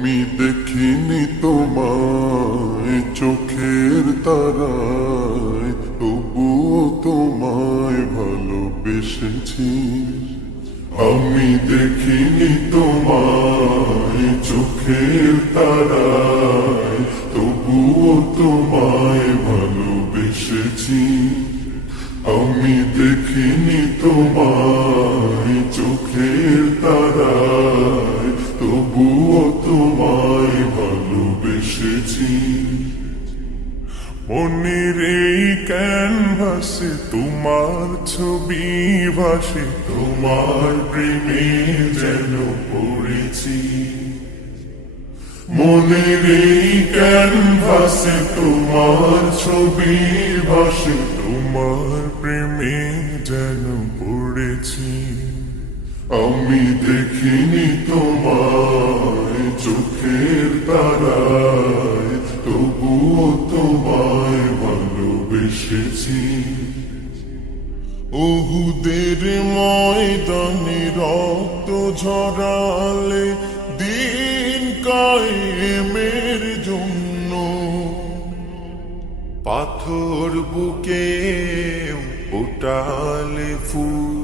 আমি দেখিনি তোমায় চোখের তারায়, তবুও তোমায় ভালোবেসেছি। আমি দেখিনি তোমায় চোখের তারায়, তবুও তোমায় ভালোবেসেছি। আমি দেখিনি তোমায় চোখের তারায়, তবুও তোমায় ভালোবেসেছি। মনের এই ক্যানভাসে তোমার ছবি ভাসে, তোমার প্রেমে যেন পড়েছি। মনের এই ক্যানভাসে তোমার ছবি ভাসে, তোমার প্রেমে যেন পড়েছি। আমি দেখিনি তোমায় চোখের তারায়, তবুও তোমায় ভালোবেসেছি। উহুদের ময়দানে রক্ত ঝরালে দিন কায়েমের জন্য, পাথর বুকে ফোটালে ফুল,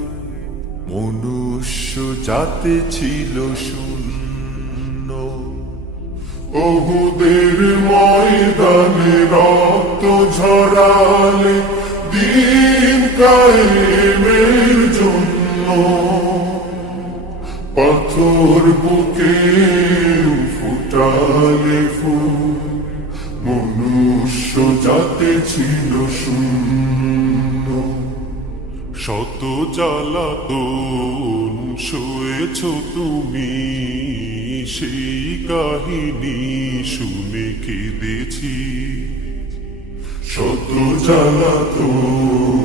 মনুষ্য জাতি ছিল শূন্য। উহুদের ময়দানে রক্ত ঝরালে দিন কায়েমের জন্য, পাথর বুকে ফুটালে ফুল, মনুষ্য জাতি ছিল শূন্য। শত জ্বালাতন সয়েছ তুমি, সেই কাহিনী শুনে কেঁদেছি। শত জ্বালাতন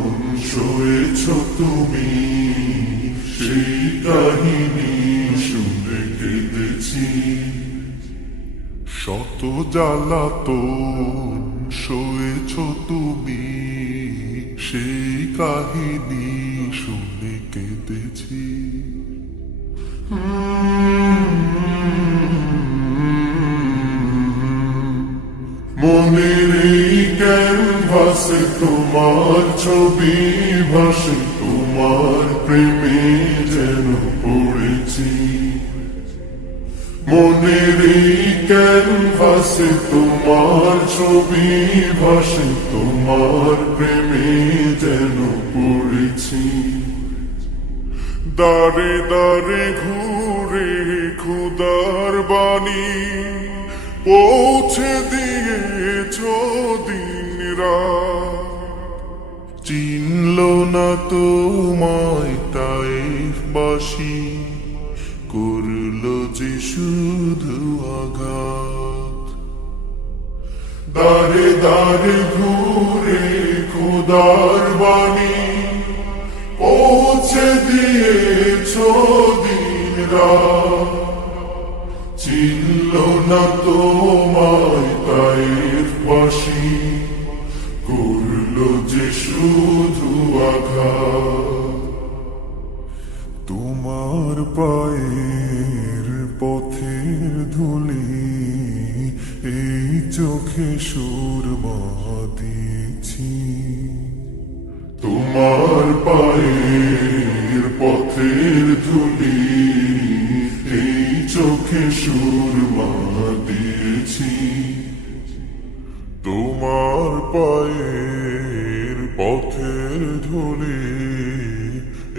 সয়েছ তুমি, সেই কাহিনী শুনে কেঁদেছি। শত জ্বালাতন সয়েছ তুমি, সেই কাহিনী শুনে কেঁদেছি। মনের এই ক্যানভাসে তোমার ছবি ভাসে, তোমার প্রেমে যেন পড়েছি। মনের এই ক্যানভাসে তোমার ছবি ভাসে, তোমার প্রেমে যেন পড়েছি। দারে দারে ঘুরে খুদার বাণী পৌঁছে দিয়েছ দিন রাত, চিনল না তোমায় তাইফবাসী, করল যে শুধু আঘাত। দারে দারে ঘুরে খোদার বাণী পৌঁছে দিয়েছ দিন রাত, চিনল না তোমায় তাইফবাসী, করল যে শুধু আঘাত। তোমার পায়ের পথের ধুলি এই চোখে সুরমা দিয়েছি। তোমার পায়ের পথের ধুলি এই চোখে সুরমা দিয়েছি। তোমার পায়ের পথের ধুলি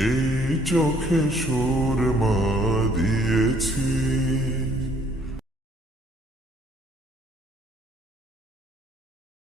এই চোখে সুরমা দিয়েছি।